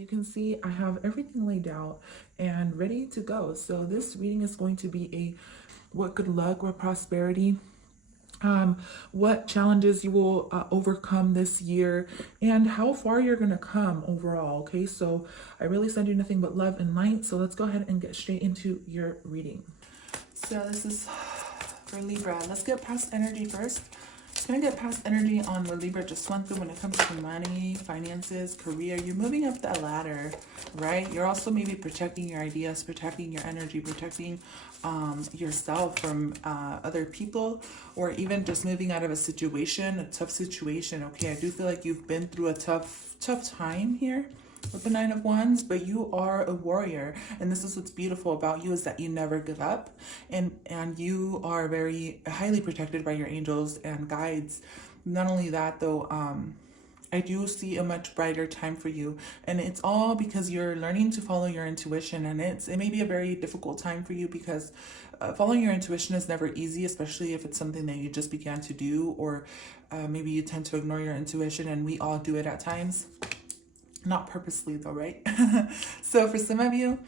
you can see, I have everything laid out and ready to go. So this reading is going to be a what good luck or prosperity, what challenges you will overcome this year, and how far you're going to come overall. Okay, so I really send you nothing but love and light. So let's go ahead and get straight into your reading. So this is for Libra. Let's get past energy first. Gonna get past energy on what Libra just went through when it comes to money, finances, career. You're moving up that ladder, right? You're also maybe protecting your ideas, protecting your energy, protecting yourself from other people, or even just moving out of a situation, a tough situation. Okay, I do feel like you've been through a tough time here with the Nine of Wands, but you are a warrior, and this is what's beautiful about you, is that you never give up, and you are very highly protected by your angels and guides. Not only that though, I do see a much brighter time for you, and it's all because you're learning to follow your intuition. And it may be a very difficult time for you because following your intuition is never easy, especially if it's something that you just began to do, or maybe you tend to ignore your intuition, and we all do it at times. Not purposely though, right? So for some of you,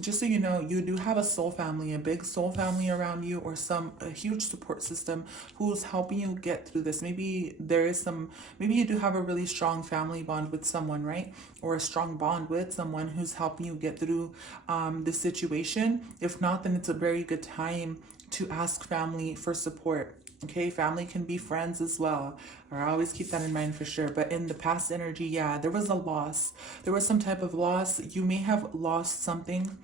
just so you know, you do have a soul family, a big soul family around you, or a huge support system who's helping you get through this. Maybe maybe you do have a really strong family bond with someone, right? Or a strong bond with someone who's helping you get through this situation. If not, then it's a very good time to ask family for support. Okay, family can be friends as well. Or I always keep that in mind for sure. But in the past energy, yeah, there was a loss. There was some type of loss. You may have lost something.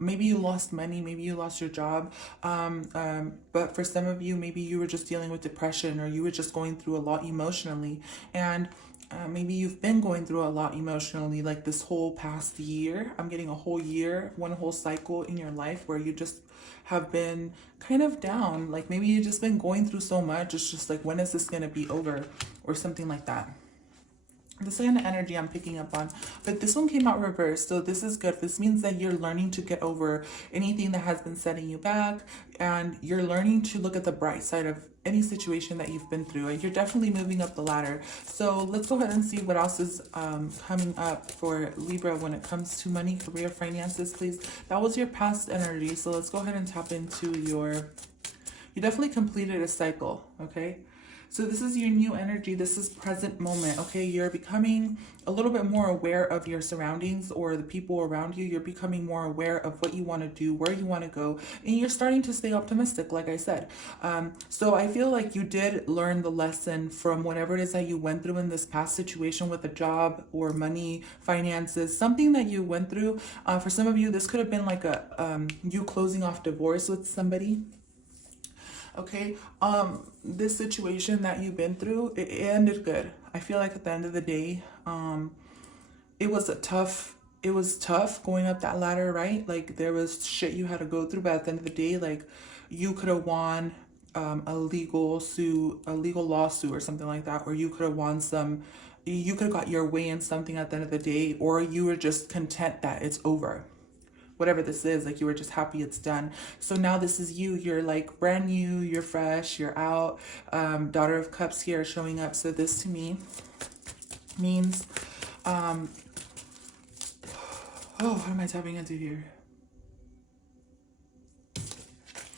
Maybe you lost money, maybe you lost your job. But for some of you, maybe you were just dealing with depression, or you were just going through a lot emotionally. And maybe you've been going through a lot emotionally, like this whole past year. I'm getting a whole year, one whole cycle in your life where you just have been kind of down. Like maybe you've just been going through so much. It's just like, when is this going to be over, or something like that. This kind of energy I'm picking up on, but this one came out reversed, so this is good. This means that you're learning to get over anything that has been setting you back, and you're learning to look at the bright side of any situation that you've been through, and you're definitely moving up the ladder. So let's go ahead and see what else is coming up for Libra when it comes to money, career, finances, please. That was your past energy, so let's go ahead and tap into you definitely completed a cycle, okay? So this is your new energy. This is present moment, okay? You're becoming a little bit more aware of your surroundings or the people around you. You're becoming more aware of what you want to do, where you want to go, and you're starting to stay optimistic, like I said. So I feel like you did learn the lesson from whatever it is that you went through in this past situation with a job or money, finances, something that you went through. For some of you, this could have been like you closing off divorce with somebody. Okay, this situation that you've been through, it ended good. I feel like at the end of the day, it was tough going up that ladder, right? Like there was shit you had to go through, but at the end of the day, like you could have won a legal lawsuit or something like that, or you could have you could have got your way in something at the end of the day, or you were just content that it's over. Whatever this is, like you were just happy it's done. So now this is you're like brand new, you're fresh, you're out. Daughter of Cups here showing up. So this to me means oh, what am I tapping into here?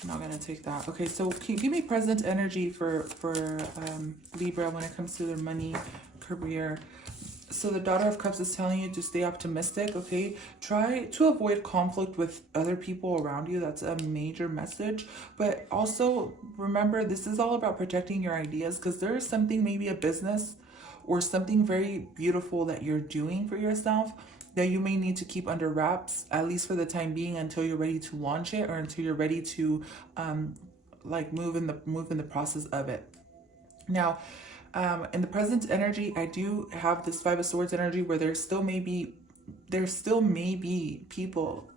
I'm not gonna take that. Okay, so can you give me present energy for Libra when it comes to their money, career? So the Daughter of Cups is telling you to stay optimistic, okay? Try to avoid conflict with other people around you. That's a major message. But also remember, this is all about protecting your ideas, because there is something, maybe a business or something very beautiful that you're doing for yourself that you may need to keep under wraps, at least for the time being, until you're ready to launch it, or until you're ready to like move in the process of it. Now, in the present energy, I do have this Five of Swords energy where there still may be people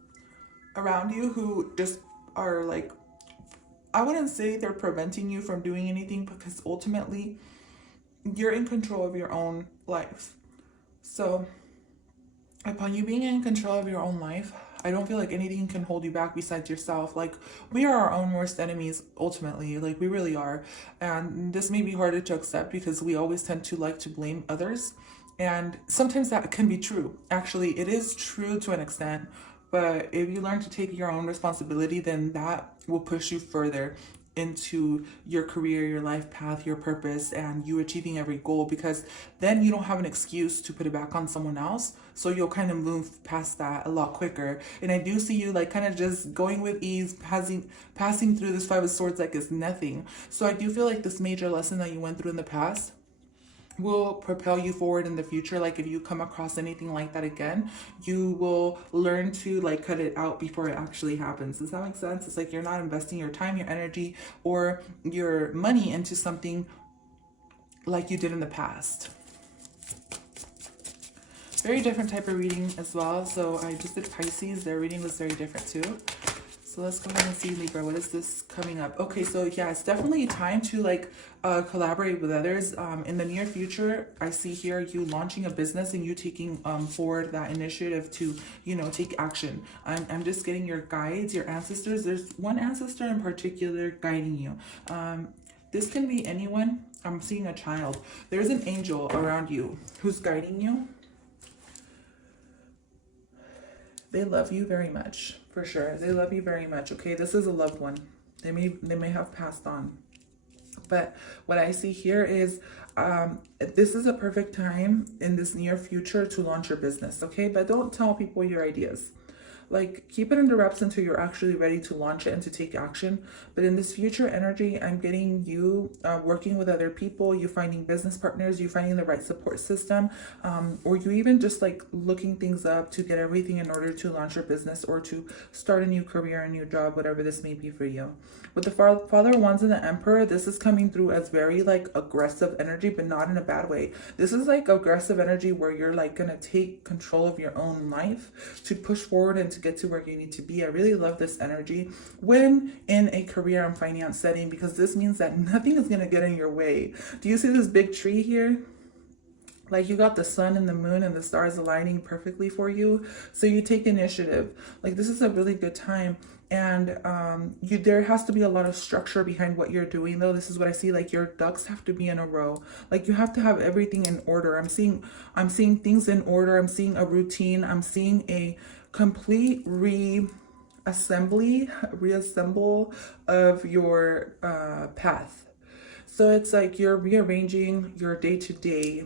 around you who just are like, I wouldn't say they're preventing you from doing anything, because ultimately you're in control of your own life. So upon you being in control of your own life, I don't feel like anything can hold you back besides yourself. Like, we are our own worst enemies, ultimately. Like, we really are. And this may be harder to accept because we always tend to like to blame others. And sometimes that can be true. Actually, it is true to an extent, but if you learn to take your own responsibility, then that will push you further into your career, your life path, your purpose, and you achieving every goal, because then you don't have an excuse to put it back on someone else. So you'll kind of move past that a lot quicker. And I do see you like kind of just going with ease, passing through this Five of Swords like it's nothing. So I do feel like this major lesson that you went through in the past will propel you forward in the future. Like if you come across anything like that again, you will learn to like cut it out before it actually happens. Does that make sense? It's like you're not investing your time, your energy, or your money into something like you did in the past. Very different type of reading as well. So I just did Pisces. Their reading was very different too. So let's go ahead and see, Libra, what is this coming up? Okay, so yeah, it's definitely time to like collaborate with others. In the near future, I see here you launching a business and you taking forward that initiative to, you know, take action. I'm just getting your guides, your ancestors. There's one ancestor in particular guiding you. This can be anyone. I'm seeing a child. There's an angel around you who's guiding you. They love you very much, for sure. They love you very much, okay? This is a loved one. They may have passed on. But what I see here is this is a perfect time in this near future to launch your business, okay? But don't tell people your ideas. Like, keep it under wraps until you're actually ready to launch it and to take action. But in this future energy, I'm getting you working with other people, you finding business partners, you finding the right support system, or you even just like looking things up to get everything in order to launch your business or to start a new career, a new job, whatever this may be for you. With the Father of Wands and the Emperor, this is coming through as very like aggressive energy, but not in a bad way. This is like aggressive energy where you're like gonna take control of your own life to push forward and to get to where you need to be. I really love this energy when in a career and finance setting, because this means that nothing is gonna get in your way. Do you see this big tree here? Like you got the sun and the moon and the stars aligning perfectly for you. So you take initiative. Like this is a really good time. And there has to be a lot of structure behind what you're doing though. This is what I see, like your ducks have to be in a row. Like you have to have everything in order. I'm seeing things in order. I'm seeing a routine. I'm seeing a complete reassemble of your path. So it's like you're rearranging your day-to-day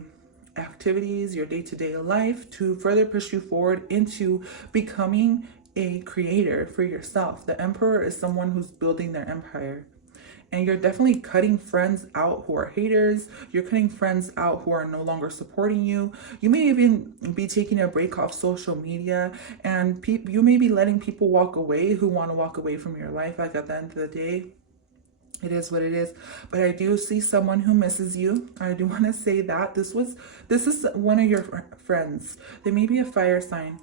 activities, your day-to-day life to further push you forward into becoming a creator for yourself. The Emperor is someone who's building their empire. And you're definitely cutting friends out who are haters. You're cutting friends out who are no longer supporting you. You may even be taking a break off social media, and you may be letting people walk away who want to walk away from your life. Like at the end of the day, it is what it is. But I do see someone who misses you. I do want to say that this is one of your friends. They may be a fire sign.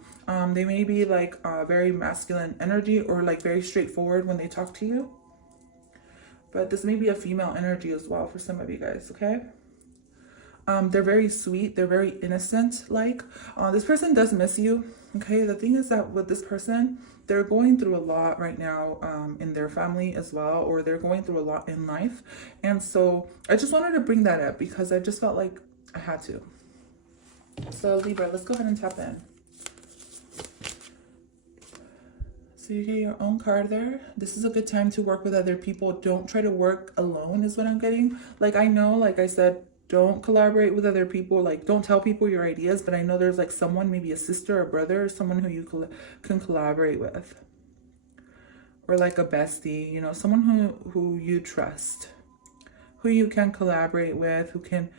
They may be like very masculine energy or like very straightforward when they talk to you. But this may be a female energy as well for some of you guys, okay? They're very sweet. They're very innocent. Like this person does miss you, okay? The thing is that with this person, they're going through a lot right now in their family as well, or they're going through a lot in life. And so I just wanted to bring that up because I just felt like I had to. So Libra, let's go ahead and tap in. So you get your own card there. This is a good time to work with other people. Don't try to work alone is what I'm getting. Like I know, like I said, don't collaborate with other people. Like don't tell people your ideas, but I know there's like someone, maybe a sister or brother or someone who you can collaborate with. Or like a bestie, you know, someone who you trust, who you can collaborate with, who can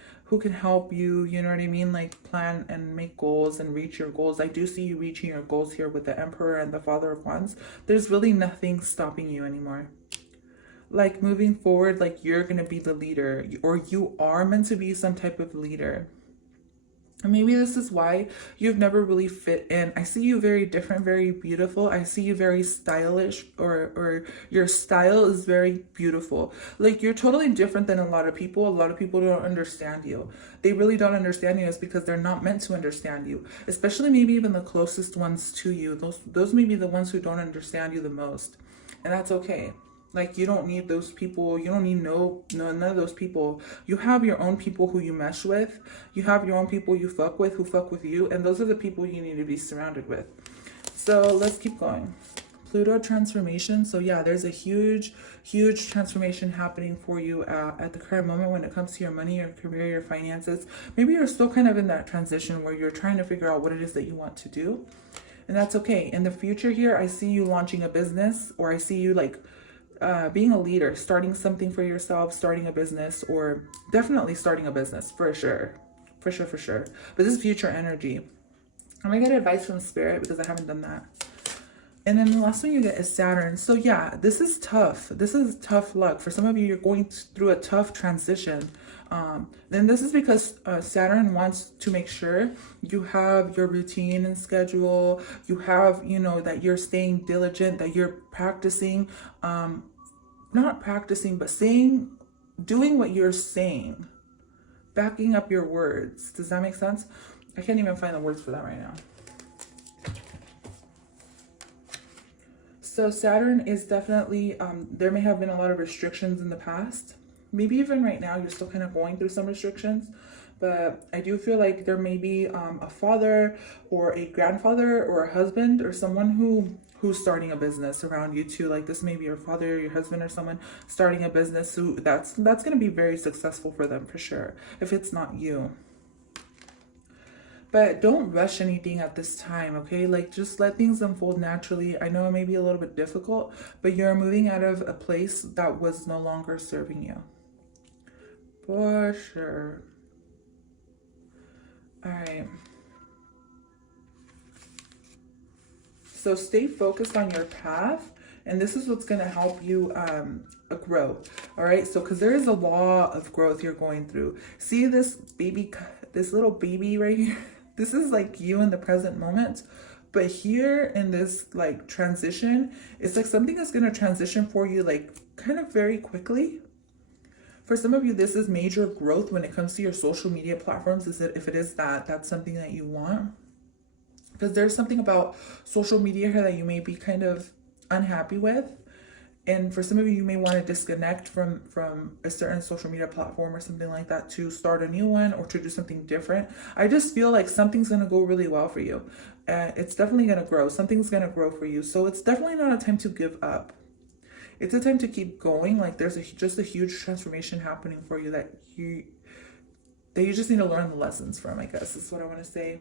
help you, you know what I mean? Like plan and make goals and reach your goals. I do see you reaching your goals here with the Emperor and the Father of Wands. There's really nothing stopping you anymore. Like moving forward, like you're going to be the leader, or you are meant to be some type of leader. And maybe this is why you've never really fit in. I see you very different, very beautiful. I see you very stylish, or your style is very beautiful. Like you're totally different than a lot of people. A lot of people don't understand you. They really don't understand you. It's because they're not meant to understand you. Especially maybe even the closest ones to you. Those may be the ones who don't understand you the most. And that's okay. Like, you don't need those people. You don't need none of those people. You have your own people who you mesh with. You have your own people you fuck with who fuck with you. And those are the people you need to be surrounded with. So let's keep going. Pluto transformation. So yeah, there's a huge transformation happening for you at the current moment when it comes to your money, your career, your finances. Maybe you're still kind of in that transition where you're trying to figure out what it is that you want to do. And that's okay. In the future here, I see you launching a business, or I see you like being a leader, starting something for yourself, starting a business, or definitely starting a business for sure. For sure. But this is future energy. I'm gonna get advice from Spirit because I haven't done that. And then the last one you get is Saturn. So yeah, this is tough. This is tough luck. For some of you, you're going through a tough transition. Then this is because Saturn wants to make sure you have your routine and schedule. You have, you know, that you're staying diligent, that you're practicing, not practicing, but doing what you're saying, backing up your words. Does that make sense? I can't even find the words for that right now. So Saturn is definitely, there may have been a lot of restrictions in the past. Maybe even right now, you're still kind of going through some restrictions. But I do feel like there may be a father or a grandfather or a husband or someone who's starting a business around you too. Like, this may be your father or your husband or someone starting a business. So that's going to be very successful for them for sure, if it's not you. But don't rush anything at this time, okay? Like, just let things unfold naturally. I know it may be a little bit difficult, but you're moving out of a place that was no longer serving you. For sure. All right. So stay focused on your path, and this is what's going to help you grow. All right. So, because there is a law of growth you're going through. See this little baby right here? This is like you in the present moment. But here in this like transition, it's like something is going to transition for you like kind of very quickly. For some of you, this is major growth when it comes to your social media platforms. If it is that's something that you want. Because there's something about social media here that you may be kind of unhappy with. And for some of you, you may want to disconnect from a certain social media platform or something like that to start a new one or to do something different. I just feel like something's going to go really well for you. It's definitely going to grow. Something's going to grow for you. So it's definitely not a time to give up. It's a time to keep going. Like, there's just a huge transformation happening for you that you just need to learn the lessons from, I guess is what I want to say.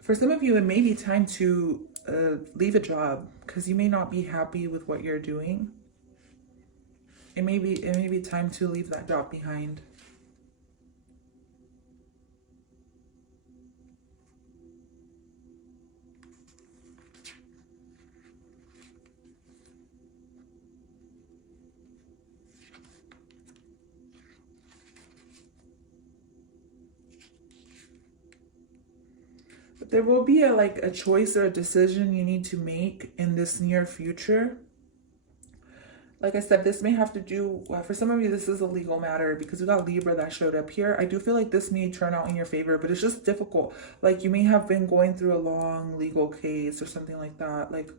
For some of you, it may be time to leave a job because you may not be happy with what you're doing. It may be time to leave that job behind. There will be a choice or a decision you need to make in this near future. Like I said, this may have to do, for some of you, this is a legal matter because we got Libra that showed up here. I do feel like this may turn out in your favor, but it's just difficult. Like, you may have been going through a long legal case or something like that. Like,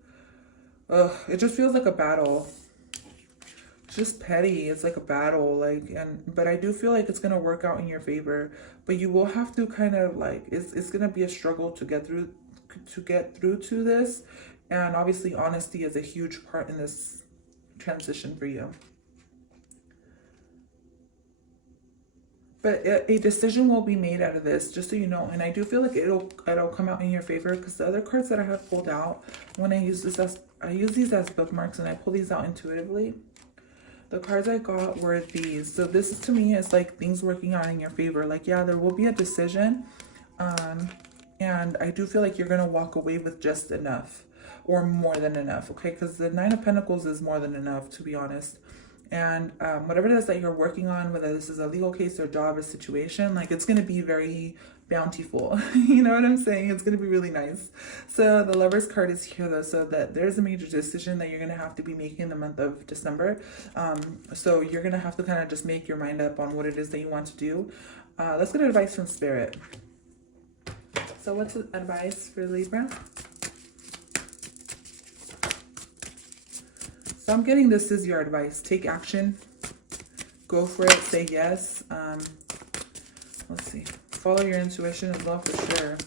it just feels like a battle. It's just petty. It's like a battle. But I do feel like it's gonna work out in your favor. But you will have to kind of it's gonna be a struggle to get through to this. And obviously, honesty is a huge part in this transition for you. But a decision will be made out of this, just so you know. And I do feel like it'll come out in your favor because the other cards that I have pulled out, when I use these as bookmarks and I pull these out intuitively. The cards I got were these. So this to me is like things working out in your favor. Like, yeah, there will be a decision. And I do feel like you're going to walk away with just enough or more than enough. Okay. Because the 9 of Pentacles is more than enough, to be honest. And whatever it is that you're working on, whether this is a legal case or job or situation, like, it's going to be very bountiful. You know what I'm saying? It's going to be really nice. So the Lover's card is here, though, so that there's a major decision that you're going to have to be making in the month of December. So you're going to have to kind of just make your mind up on what it is that you want to do. Let's get advice from Spirit. So what's advice for Libra? So I'm getting this is your advice. Take action. Go for it. Say yes. Let's see. Follow your intuition as well for sure.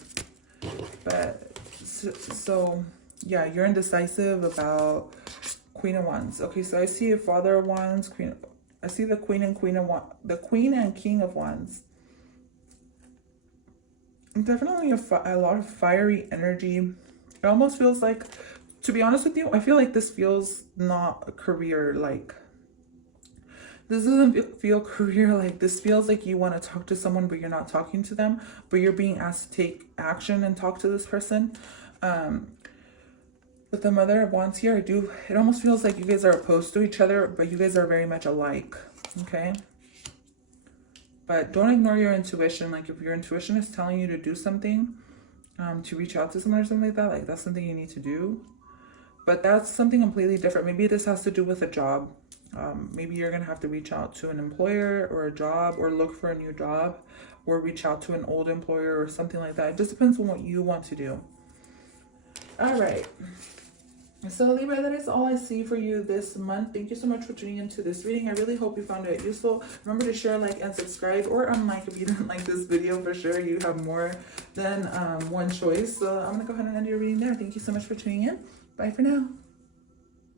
But so yeah, you're indecisive about Queen of Wands. Okay, so I see a Father of Wands, Queen. I see the Queen and Queen of Wands, the Queen and King of Wands. Definitely a lot of fiery energy. It almost feels like, to be honest with you, I feel like this feels not a career like. This doesn't feel career like. This feels like you want to talk to someone, but you're not talking to them, but you're being asked to take action and talk to this person. With the Mother of Wands here, it almost feels like you guys are opposed to each other, but you guys are very much alike, okay? But don't ignore your intuition. Like if your intuition is telling you to do something, to reach out to someone or something like that, like that's something you need to do. But that's something completely different. Maybe this has to do with a job. Maybe you're going to have to reach out to an employer or a job, or look for a new job, or reach out to an old employer or something like that. It just depends on what you want to do. All right. So Libra, that is all I see for you this month. Thank you so much for tuning into this reading. I really hope you found it useful. Remember to share, like, and subscribe, or unlike if you didn't like this video. For sure, you have more than one choice. So I'm going to go ahead and end your reading there. Thank you so much for tuning in. Bye for now.